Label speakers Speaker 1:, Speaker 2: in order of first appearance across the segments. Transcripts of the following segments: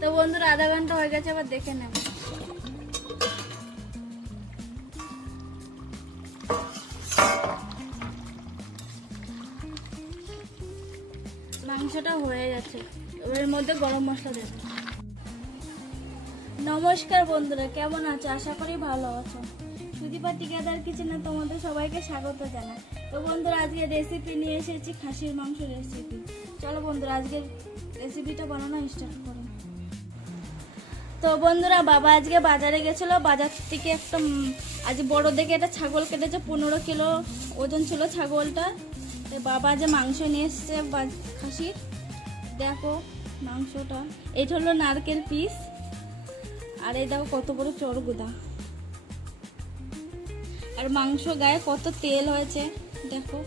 Speaker 1: তো বন্ধুরা, আধা ঘণ্টা হয়ে গেছে আবার দেখে নেব। মাংসটা হয়ে গেছে। এর মধ্যে গরম মশলা দেব। নমস্কার বন্ধুরা, কেমন আছো? আশা করি ভালো আছো। সুদীপা টিকাদার কিচেনে তোমাদের সবাইকে স্বাগত জানাই। তো বন্ধুরা, আজকে রেসিপি নিয়ে এসেছি, খাসির মাংস রেসিপি চলো বন্ধুরা, আজকের রেসিপিটা বানানো স্টার্ট করো। তো বন্ধুরা, বাবা আজকে বাজারে গেছিল। বাজার থেকে একটা আজ বড় দেখে একটা ছাগল কেটেছে, পনেরো কিলো ওজন ছিল ছাগলটা। বাবা যে মাংস নিয়ে এসছে খাসির দেখো মাংসটা। এটা হলো নারকেল পিস। আর এই দেখো কত বড় চরগুদা। আর মাংস গায়ে কত তেল হয়েছে, দেখো।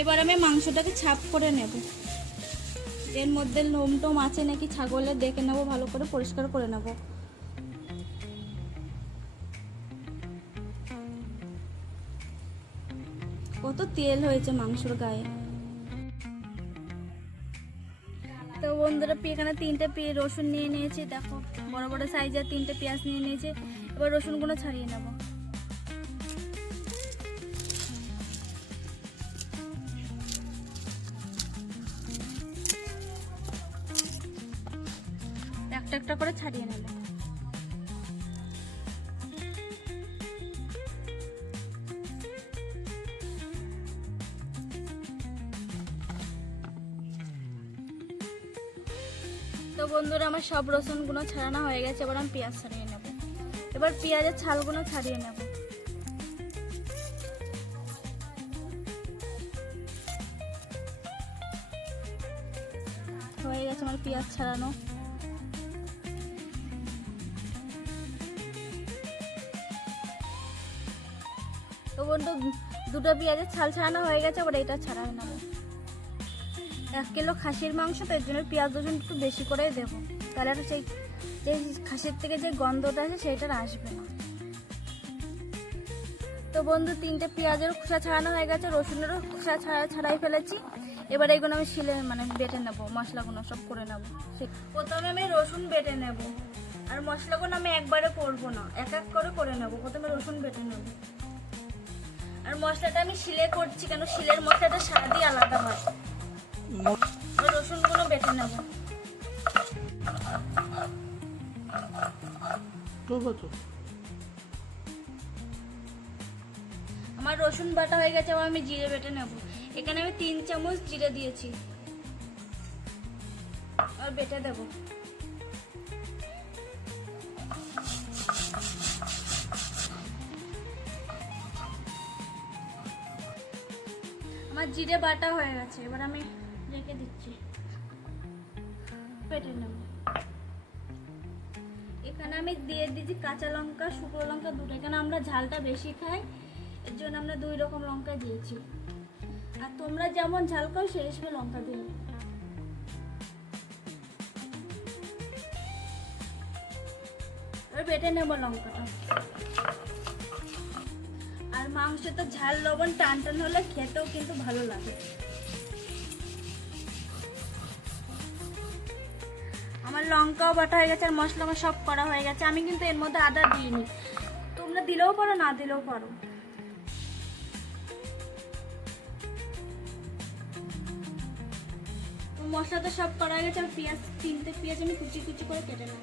Speaker 1: এবার আমি মাংসটাকে ছাপ করে নেব। এর মধ্যে লোম টোম আছে নাকি ছাগলের দেখে নেব, ভালো করে পরিষ্কার করে নেব। কত তেল হয়েছে মাংসর গায়ে। তো বন্ধুরা এখানে তিনটে পি রসুন নিয়ে নিয়েছি, দেখো, বড় বড় সাইজের তিনটে পেঁয়াজ নিয়ে নিয়েছি। এবার রসুনগুলো ছাড়িয়ে নেব। একটা করে ছাড়িয়ে নেব তো বন্ধুরা, আমার সব রসুনগুলো ছাড়ানো হয়ে গেছে, এবার আমি পেঁয়াজ ছাড়িয়ে নেব। এবার পেঁয়াজের ছালগুলো ছাড়িয়ে নেব। হয়ে গেছে আমার পেঁয়াজ ছাড়ানো। তো বন্ধু দুটো পেঁয়াজের ছাল ছাড়ানো হয়ে গেছে এবার এটা ছাড়ানো নেব এক কিলো খাসির মাংস, তো এর জন্য পেঁয়াজ রসুন একটু বেশি করেই দেবো। তাহলে আর সেই যে খাসির থেকে যে গন্ধটা আছে সেইটা আসবে না। তো বন্ধু, তিনটে পেঁয়াজের খোসা ছাড়ানো হয়ে গেছে, রসুনেরও খোসা ছাড়া ছাড়াই ফেলেছি। এবার এইগুলো আমি শিলে মানে বেটে নেব, মশলাগুলো সব করে নেব। প্রথমে আমি রসুন বেটে নেব, আর মশলাগুলো আমি একবারে করব না, এক এক করে করে নেব। প্রথমে রসুন বেটে নেব। আর মশলাটা আমি শিলে করছি কেন? শিলের মশলাটা স্বাদই আলাদা হয়। আর রসুনগুলো বেটে নেব। আমার রসুন বাটা হয়ে গেছে আবার আমি জিরে বেটে নেব। এখানে আমি তিন চামচ জিরে দিয়েছি। আর বেটে দেব। আমার জিরে বাটা হয়ে গেছে, এবার আমি রেখে দিচ্ছি। বেটে নেব। এখানে আমি দিয়ে দিচ্ছি কাঁচা লঙ্কা, শুকনো লঙ্কা দুটো। এখানে আমরা ঝালটা বেশি খাই, এর জন্য আমরা দুই রকম লঙ্কা দিয়েছি। আর তোমরা যেমন ঝাল খাও, সেই হিসেবে লঙ্কা দিয়ে বেটে নেব লঙ্কাটা। আর মাংস তো ঝাল, লবণ, টান টান হলে খেতেও কিন্তু ভালো লাগে। আমার লঙ্কাও বাটা হয়ে গেছে আর মশলা আমার সব করা হয়ে গেছে। আমি কিন্তু এর মধ্যে আদা দিইনি। তোমরা দিলেও পারো, না দিলেও পারো। মশলা তো সব করা হয়ে গেছে, আর পেঁয়াজ, তিনটে পেঁয়াজ আমি কুচি কুচি করে কেটে নেব।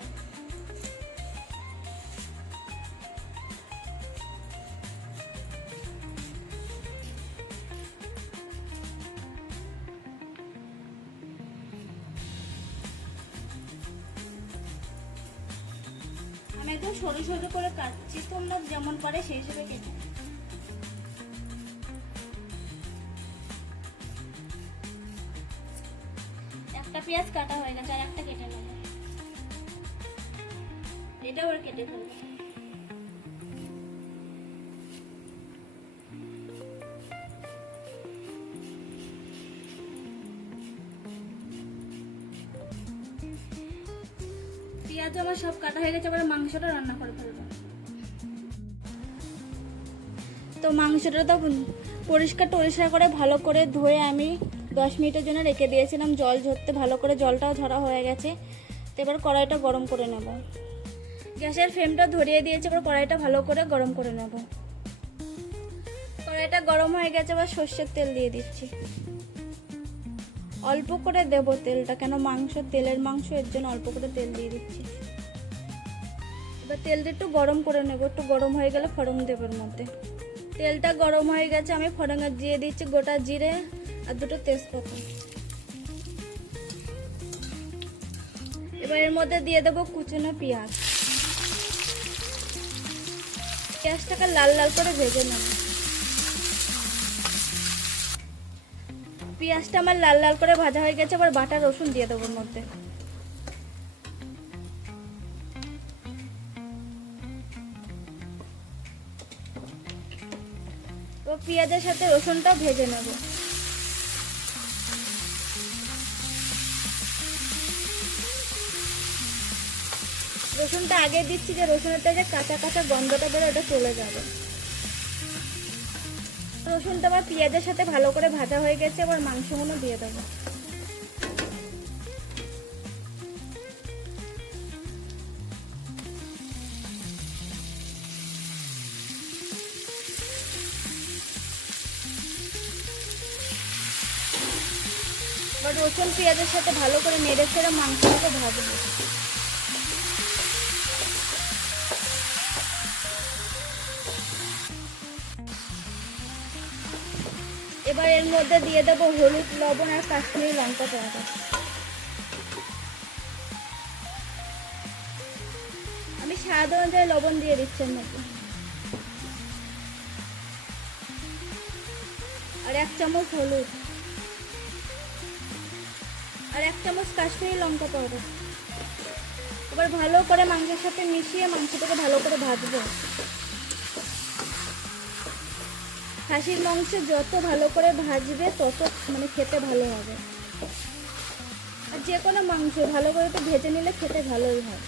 Speaker 1: সরু করে কাটছি তোমরা যেমন পারে সেই হিসেবে কেটে একটা পেঁয়াজ কাটা হয়ে গেছে আর একটা কেটে নেব। এটা ওর কেটে ফেলব পেঁয়াজ আমার সব কাটা হয়ে গেছে, এবার মাংসটা রান্না করে ফেলব। তো মাংসটা তো পরিষ্কার টরিষ্কার করে ভালো করে ধুয়ে আমি দশ মিনিটের জন্য রেখে দিয়েছিলাম, জল ঝরতে ভালো করে জলটাও ঝরা হয়ে গেছে। তো এবার কড়াইটা গরম করে নেব। গ্যাসের ফ্লেমটা ধরিয়ে দিয়েছে, এবার কড়াইটা ভালো করে গরম করে নেব। কড়াইটা গরম হয়ে গেছে, এবার সর্ষের তেল দিয়ে দিচ্ছি। অল্প করে দেব তেলটা, কেন মাংস, তেলের মাংস, এর জন্য অল্প করে তেল দিয়ে দিচ্ছি। এবার তেলটা একটু গরম করে নেব, একটু গরম হয়ে গেলে ফড়ং দেবের মধ্যে। তেলটা গরম হয়ে গেছে, আমি ফড়ঙে দিয়ে দিচ্ছি, গোটা জিরে আর দুটো তেজপাতা। এবার এর মধ্যে দিয়ে দেবো কুচনো পেঁয়াজ। পেঁয়াজটাকে লাল লাল করে ভেজে নেব। পেঁয়াজটা আমার লাল লাল করে ভাজা হয়ে গেছে আবার বাটা রসুন দিয়ে দেবো মধ্যে। এবার পেঁয়াজের সাথে রসুনটা ভেজে নেব। রসুনটা আগে দিচ্ছি যে রসুনেরটা যে কাঁচা কাঁচা গন্ধটা বেরো ওটা চলে যাবে। রসুনটা আবার পেঁয়াজের সাথে ভালো করে ভাজা হয়ে গেছে, এবার মাংসগুলো দিয়ে দেবো। রসুন পেঁয়াজের সাথে ভালো করে নেড়ে ছেড়ে মাংসটাকে ভাজবো। এবার এর মধ্যে দিয়ে দেবো হলুদ, লবণ আর কাশ্মীরি লঙ্কা পাউডার আমি স্বাদ অনুযায়ী লবণ দিয়ে দিচ্ছি মধ্যে। আর এক চামচ হলুদ। আর এক চামচ কাশ্মীরি লঙ্কা পাউডার। এবার ভালো করে মাংসের সাথে মিশিয়ে মাংসটাকে ভালো করে ভাজবো। খাসির মাংস যত ভালো করে ভাজবে, তত মানে খেতে ভালো হবে। আর যে কোনো মাংস ভালো করে তো ভেজে নিলে খেতে ভালোই হয়।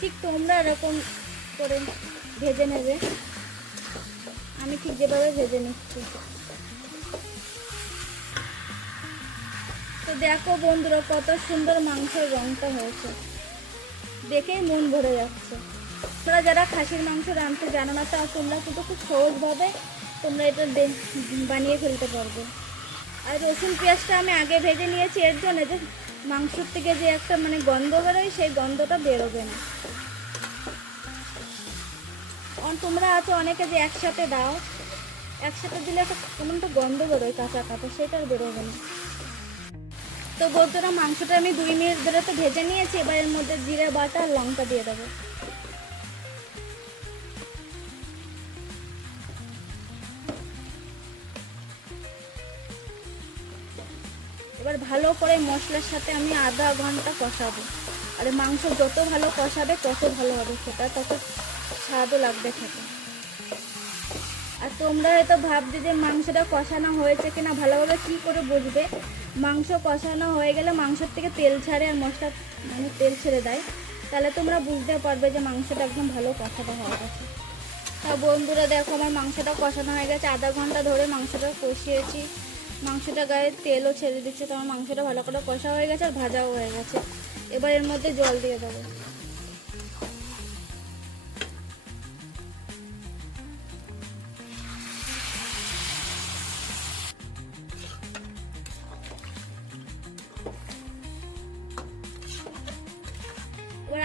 Speaker 1: ঠিক তোমরা এরকম করে ভেজে নেবে। আমি ঠিক যেভাবে ভেজে নিচ্ছি। তো দেখো বন্ধুরা, কত সুন্দর মাংসের রংটা হয়েছে। দেখেই মন ভরে যাচ্ছে। তোমরা যারা খাসির মাংস রাঁধতে জানো না তা তোমরা কিন্তু খুব সহজভাবে তোমরা এটা বানিয়ে ফেলতে পারবে। আর রসুন পেঁয়াজটা আমি আগে ভেজে নিয়েছি, এর জন্য যে মাংসর থেকে যে একটা মানে গন্ধ বেরোয়, সেই গন্ধটা বেরোবে না। তোমরা আছো অনেকে যে একসাথে দাও, একসাথে দিলে একটা কেমন একটা গন্ধ বেরোয় কাঁচা কাঁচা, সেটা আর বেরোবে না। তো বন্ধুরা মাংসটা আমি দুই মিনিট ধরে তো ভেজে নিয়েছি, এবার এর মধ্যে জিরে, বাটা আর লঙ্কা দিয়ে দেবো। এবার ভালো করে মশলার সাথে আমি আধা ঘণ্টা কষাবো। আর মাংস যত ভালো কষাবে, তত ভালো হবে, সেটা তত স্বাদও লাগবে খেতে। আর তোমরা হয়তো ভাববে যে মাংসটা কষানো হয়েছে কিনা, ভালোভাবে কী করে বুঝবে? মাংস কষানো হয়ে গেলে মাংসের থেকে তেল ছাড়ে আর মশলা মানে তেল ছেড়ে দেয়। তাহলে তোমরা বুঝতে পারবে যে মাংসটা একদম ভালো কষানো হয়ে গেছে। তা বন্ধুরা, দেখো আমার মাংসটা কষানো হয়ে গেছে। আধা ঘণ্টা ধরে মাংসটা কষিয়েছি। মাংসটা গায়ে তেলও ছেড়ে দিচ্ছে, তো আমার মাংসটা ভালো করে কষা হয়ে গেছে আর ভাজাও হয়ে গেছে। এবার এর মধ্যে জল দিয়ে দেবো।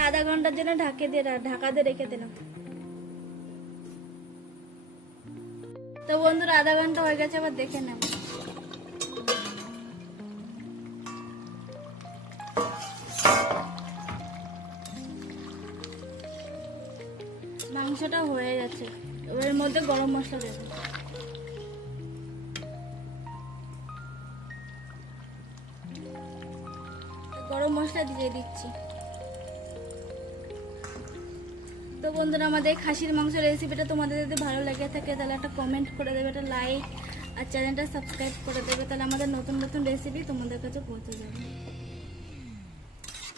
Speaker 1: আধা ঘণ্টার জন্য ঢাকে দিয়ে ঢাকা দিয়ে রেখে দিলাম। তো বন্ধুরা, আধা ঘণ্টা হয়ে গেছে আবার দেখে নেব। মাংসটা হয়ে গেছে। এবার এর মধ্যে গরম মশলা দেবো। গরম মশলা দিয়ে দিচ্ছি। তো বন্ধুরা, আমাদের খাসির মাংস রেসিপিটা তোমাদের যদি ভালো লেগে থাকে, তাহলে একটা কমেন্ট করে দেবে, একটা লাইক আর চ্যানেলটা সাবস্ক্রাইব করে দেবে, তাহলে আমাদের নতুন নতুন রেসিপি তোমাদের কাছে পৌঁছে যাবে।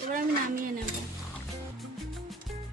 Speaker 1: এবার আমি নামিয়ে নেব।